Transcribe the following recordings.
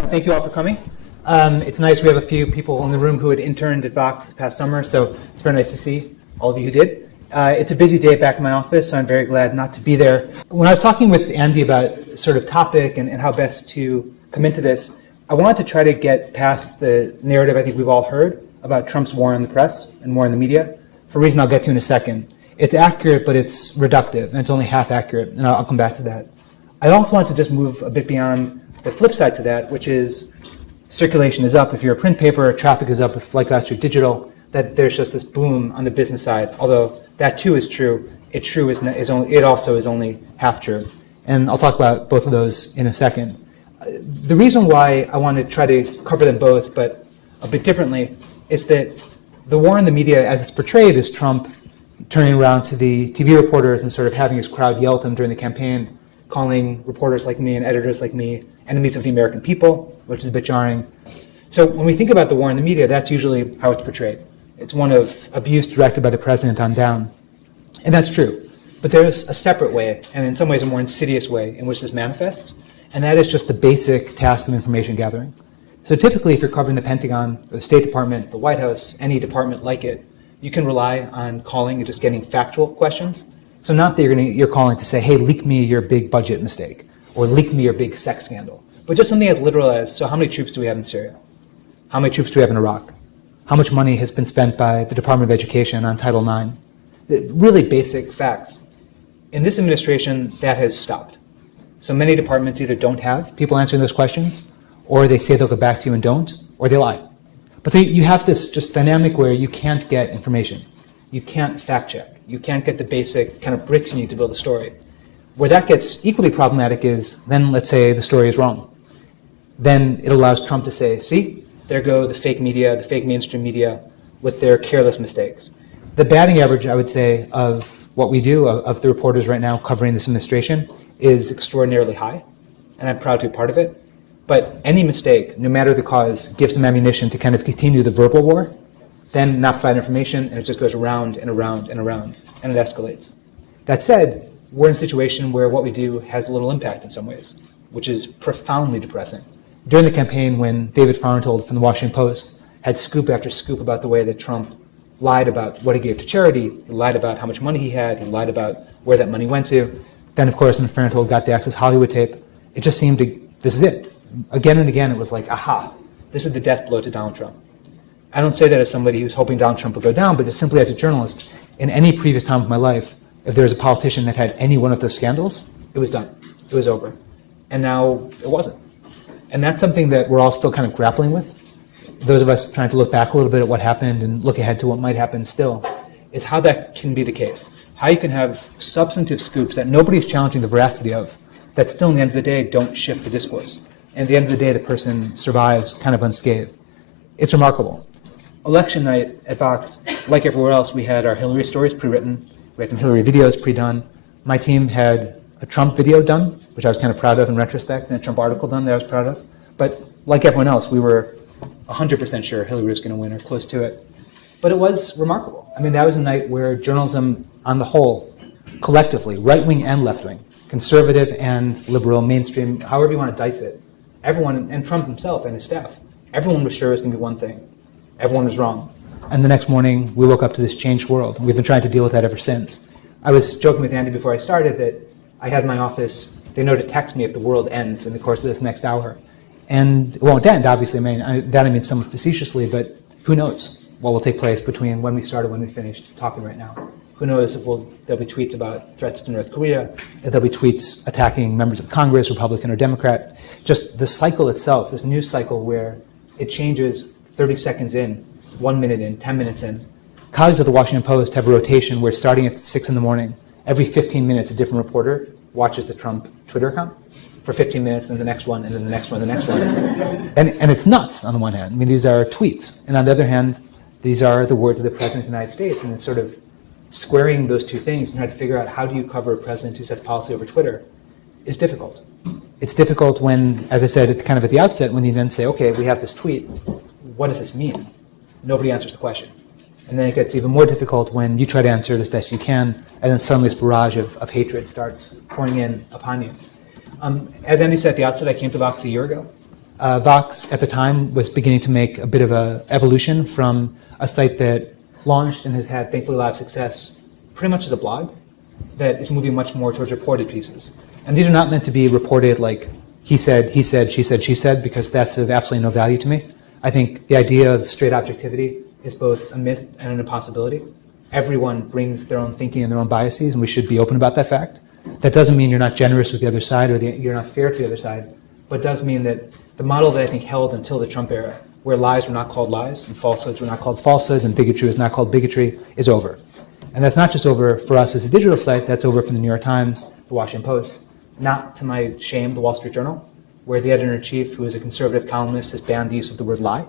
thank you all for coming. It's nice we have a few people in the room who had interned at Vox this past summer, so it's very nice to see all of you who did. It's a busy day back in my office, so I'm very glad not to be there. When I was talking with Andy about sort of topic and how best to come into this, I wanted to try to get past the narrative I think we've all heard about Trump's war on the press and war on the media, for a reason I'll get to in a second. It's accurate, but it's reductive, and it's only half accurate, and I'll come back to that. I also want to just move a bit beyond the flip side to that, which is circulation is up if you're a print paper, traffic is up if, like last year, digital, that there's just this boom on the business side. Although that too is true, it also is only half true. And I'll talk about both of those in a second. The reason why I want to try to cover them both, but a bit differently, is that the war in the media, as it's portrayed, is Trump turning around to the TV reporters and sort of having his crowd yell at him during the campaign, calling reporters like me and editors like me enemies of the American people, which is a bit jarring. So when we think about the war in the media, that's usually how it's portrayed. It's one of abuse directed by the president on down. And that's true. But there's a separate way, and in some ways a more insidious way, in which this manifests, and that is just the basic task of information gathering. So typically, if you're covering the Pentagon, or the State Department, the White House, any department like it, you can rely on calling and just getting factual questions. So not that you're calling to say, hey, leak me your big budget mistake, or leak me your big sex scandal, but just something as literal as, so how many troops do we have in Syria? How many troops do we have in Iraq? How much money has been spent by the Department of Education on Title IX? Really basic facts. In this administration, that has stopped. So many departments either don't have people answering those questions, or they say they'll get back to you and don't, or they lie. But so you have this just dynamic where you can't get information. You can't fact check. You can't get the basic kind of bricks you need to build a story. Where that gets equally problematic is then let's say the story is wrong. Then it allows Trump to say, see, there go the fake media, the fake mainstream media with their careless mistakes. The batting average, I would say, of what we do, of the reporters right now covering this administration is extraordinarily high, and I'm proud to be part of it. But any mistake, no matter the cause, gives them ammunition to kind of continue the verbal war, then not provide information, and it just goes around and around and around, and it escalates. That said, we're in a situation where what we do has little impact in some ways, which is profoundly depressing. During the campaign, when David Farntold from the Washington Post had scoop after scoop about the way that Trump lied about what he gave to charity, he lied about how much money he had, he lied about where that money went to. Then, of course, when Farntold got the Access Hollywood tape, it just seemed this is it. Again and again, it was like, aha, this is the death blow to Donald Trump. I don't say that as somebody who's hoping Donald Trump will go down, but just simply as a journalist, in any previous time of my life, if there was a politician that had any one of those scandals, it was done. It was over. And now it wasn't. And that's something that we're all still kind of grappling with. Those of us trying to look back a little bit at what happened and look ahead to what might happen still, is how that can be the case. How you can have substantive scoops that nobody's challenging the veracity of, that still, in the end of the day, don't shift the discourse. And at the end of the day, the person survives kind of unscathed. It's remarkable. Election night at Vox, like everywhere else, we had our Hillary stories pre-written. We had some Hillary videos pre-done. My team had a Trump video done, which I was kind of proud of in retrospect, and a Trump article done that I was proud of. But like everyone else, we were 100% sure Hillary was going to win or close to it. But it was remarkable. I mean, that was a night where journalism on the whole, collectively, right-wing and left-wing, conservative and liberal, mainstream, however you want to dice it, everyone, and Trump himself and his staff, everyone was sure it was going to be one thing. Everyone was wrong. And the next morning, we woke up to this changed world. We've been trying to deal with that ever since. I was joking with Andy before I started that I had in my office, they know to text me if the world ends in the course of this next hour. And it won't end, obviously. I mean somewhat facetiously, but who knows what will take place between when we started and when we finished talking right now. Who knows if there'll be tweets about threats to North Korea, if there'll be tweets attacking members of Congress, Republican or Democrat. Just the cycle itself, this news cycle where it changes 30 seconds in, 1 minute in, 10 minutes in. Colleagues at the Washington Post have a rotation where starting at 6 in the morning, every 15 minutes a different reporter watches the Trump Twitter account for 15 minutes, then the next one, and then the next one, the next one. And it's nuts on the one hand. I mean, these are tweets. And on the other hand, these are the words of the President of the United States. And it's sort of squaring those two things and trying to figure out how do you cover a president who sets policy over Twitter is difficult. It's difficult when, as I said kind of at the outset, when you then say, okay, we have this tweet, what does this mean? Nobody answers the question. And then it gets even more difficult when you try to answer it as best you can, and then suddenly this barrage of hatred starts pouring in upon you. As Andy said at the outset, I came to Vox a year ago. Vox at the time was beginning to make a bit of an evolution from a site that launched and has had thankfully a lot of success pretty much as a blog that is moving much more towards reported pieces. And these are not meant to be reported like he said, she said, because that's of absolutely no value to me. I think the idea of straight objectivity is both a myth and an impossibility. Everyone brings their own thinking and their own biases, and we should be open about that fact. That doesn't mean you're not generous with the other side or you're not fair to the other side, but it does mean that the model that I think held until the Trump era, where lies were not called lies and falsehoods were not called falsehoods and bigotry was not called bigotry, is over. And that's not just over for us as a digital site, that's over from the New York Times, the Washington Post, not to my shame, the Wall Street Journal, where the editor-in-chief, who is a conservative columnist, has banned the use of the word lie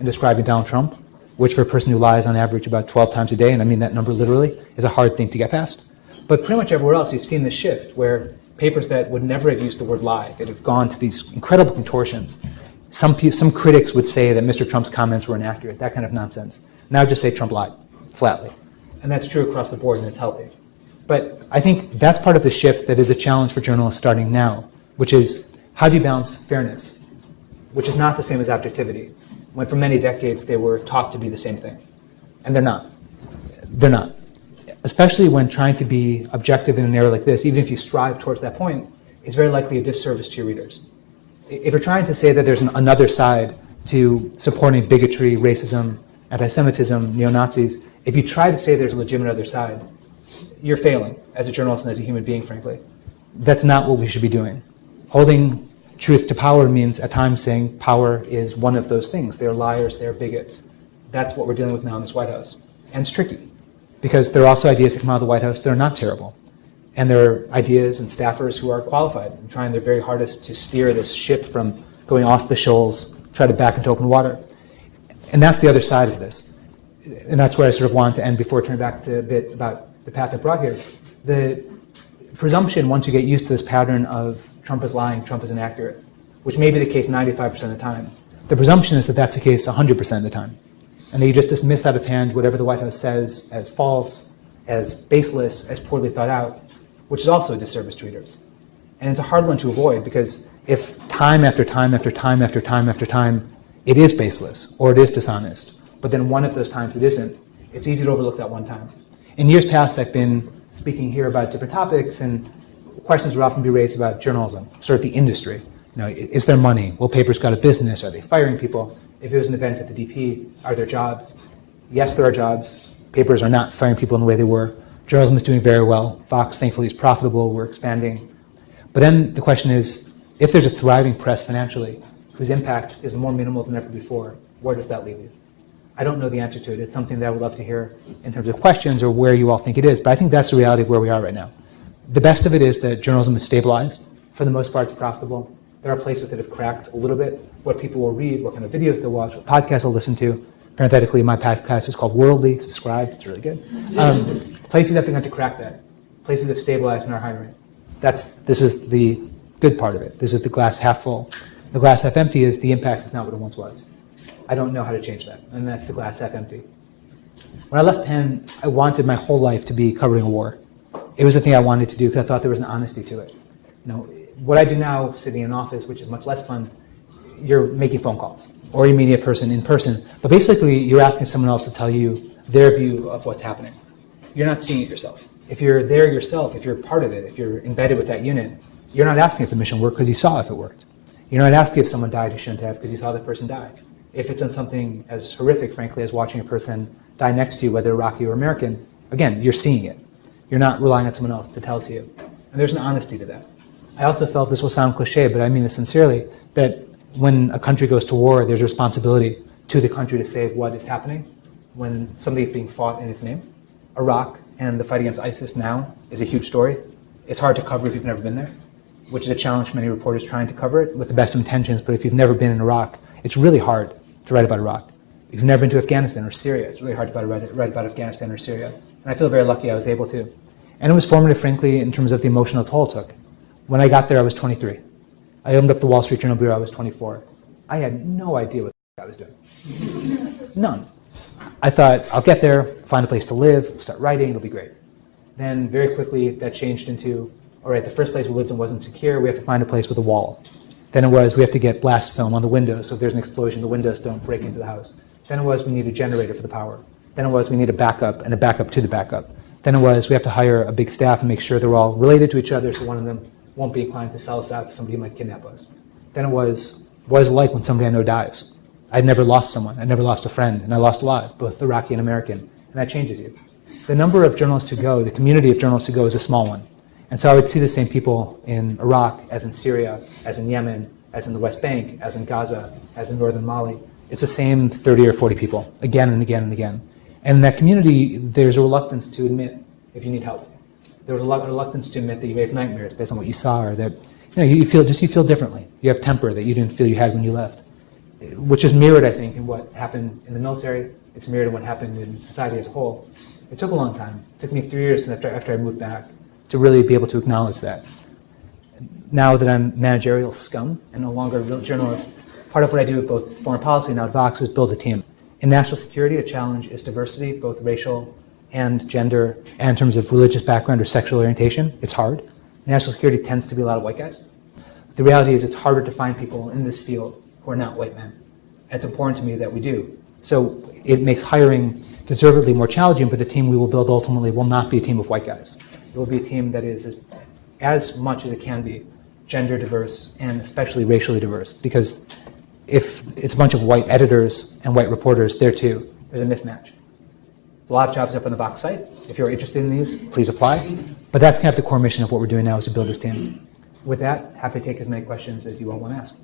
in describing Donald Trump, which for a person who lies on average about 12 times a day, and I mean that number literally, is a hard thing to get past. But pretty much everywhere else, you've seen this shift where papers that would never have used the word lie, that have gone to these incredible contortions. Some critics would say that Mr. Trump's comments were inaccurate, that kind of nonsense. Now just say Trump lied, flatly. And that's true across the board, and it's healthy. But I think that's part of the shift that is a challenge for journalists starting now, which is how do you balance fairness, which is not the same as objectivity, when for many decades they were taught to be the same thing. And they're not. They're not. Especially when trying to be objective in an era like this, even if you strive towards that point, it's very likely a disservice to your readers. If you're trying to say that there's another side to supporting bigotry, racism, anti-Semitism, neo-Nazis, if you try to say there's a legitimate other side, you're failing as a journalist and as a human being, frankly. That's not what we should be doing. Holding truth to power means at times saying power is one of those things. They're liars, they're bigots. That's what we're dealing with now in this White House. And it's tricky, because there are also ideas that come out of the White House that are not terrible. And there are ideas and staffers who are qualified and trying their very hardest to steer this ship from going off the shoals, try to back into open water. And that's the other side of this. And that's where I sort of wanted to end before turning back to a bit about the path I brought here. The presumption, once you get used to this pattern of Trump is lying, Trump is inaccurate, which may be the case 95% of the time, the presumption is that that's the case 100% of the time. And that you just dismiss out of hand whatever the White House says as false, as baseless, as poorly thought out, which is also a disservice to readers. And it's a hard one to avoid, because if time after time after time after time after time it is baseless or it is dishonest, but then one of those times it isn't, it's easy to overlook that one time. In years past, I've been speaking here about different topics, and questions would often be raised about journalism, sort of the industry. You know, is there money? Will papers go out of business? Are they firing people? If it was an event at the DP, are there jobs? Yes, there are jobs. Papers are not firing people in the way they were. Journalism is doing very well. Vox, thankfully, is profitable. We're expanding. But then the question is, if there's a thriving press financially, whose impact is more minimal than ever before, where does that leave you? I don't know the answer to it. It's something that I would love to hear in terms of questions or where you all think it is. But I think that's the reality of where we are right now. The best of it is that journalism is stabilized. For the most part, it's profitable. There are places that have cracked a little bit what people will read, what kind of videos they'll watch, what podcasts they'll listen to. Parenthetically, my podcast is called Worldly. Subscribe. It's really good. Places have begun to crack that. Places have stabilized and are hiring. This is the good part of it. This is the glass half full. The glass half empty is the impact is not what it once was. I don't know how to change that, and that's the glass half empty. When I left Penn, I wanted my whole life to be covering a war. It was the thing I wanted to do because I thought there was an honesty to it. You know, what I do now, sitting in an office, which is much less fun, you're making phone calls, or you're meeting a person in person, but basically you're asking someone else to tell you their view of what's happening. You're not seeing it yourself. If you're there yourself, if you're part of it, if you're embedded with that unit, you're not asking if the mission worked because you saw if it worked. You're not asking if someone died who shouldn't have because you saw that person die. If it's on something as horrific, frankly, as watching a person die next to you, whether Iraqi or American, again, you're seeing it. You're not relying on someone else to tell it to you. And there's an honesty to that. I also felt, this will sound cliche, but I mean this sincerely, that when a country goes to war, there's a responsibility to the country to say what is happening when something is being fought in its name. Iraq and the fight against ISIS now is a huge story. It's hard to cover if you've never been there, which is a challenge for many reporters trying to cover it with the best intentions, but if you've never been in Iraq, it's really hard to write about Iraq. If you've never been to Afghanistan or Syria, it's really hard to write about Afghanistan or Syria. And I feel very lucky I was able to. And it was formative, frankly, in terms of the emotional toll it took. When I got there, I was 23. I opened up the Wall Street Journal Bureau, I was 24. I had no idea what I was doing. None. I thought, I'll get there, find a place to live, start writing, it'll be great. Then very quickly that changed into, all right, the first place we lived in wasn't secure, we have to find a place with a wall. Then it was we have to get blast film on the windows, so if there's an explosion, the windows don't break into the house. Then it was we need a generator for the power. Then it was we need a backup and a backup to the backup. Then it was we have to hire a big staff and make sure they're all related to each other so one of them won't be inclined to sell us out to somebody who might kidnap us. Then it was what is it like when somebody I know dies? I'd never lost someone. I'd never lost a friend, and I lost a lot, both Iraqi and American, and that changes you. The number of journalists who go, the community of journalists who go is a small one. And so I would see the same people in Iraq, as in Syria, as in Yemen, as in the West Bank, as in Gaza, as in northern Mali. It's the same 30 or 40 people, again and again and again. And in that community, there's a reluctance to admit if you need help. There was a lot of reluctance to admit that you have nightmares based on what you saw, or that you feel differently. You have temper that you didn't feel you had when you left, which is mirrored, I think, in what happened in the military. It's mirrored in what happened in society as a whole. It took a long time. It took me 3 years after I moved back to really be able to acknowledge that. Now that I'm managerial scum and no longer a real journalist, part of what I do with both foreign policy and now at Vox is build a team. In national security, a challenge is diversity, both racial and gender, and in terms of religious background or sexual orientation. It's hard. National security tends to be a lot of white guys. The reality is it's harder to find people in this field who are not white men. And it's important to me that we do. So it makes hiring deservedly more challenging, but the team we will build ultimately will not be a team of white guys. It will be a team that is as much as it can be gender diverse and especially racially diverse, because if it's a bunch of white editors and white reporters, there too, there's a mismatch. A lot of jobs up on the Vox site. If you're interested in these, please apply. But that's kind of the core mission of what we're doing now, is to build this team. With that, happy to take as many questions as you all want to ask.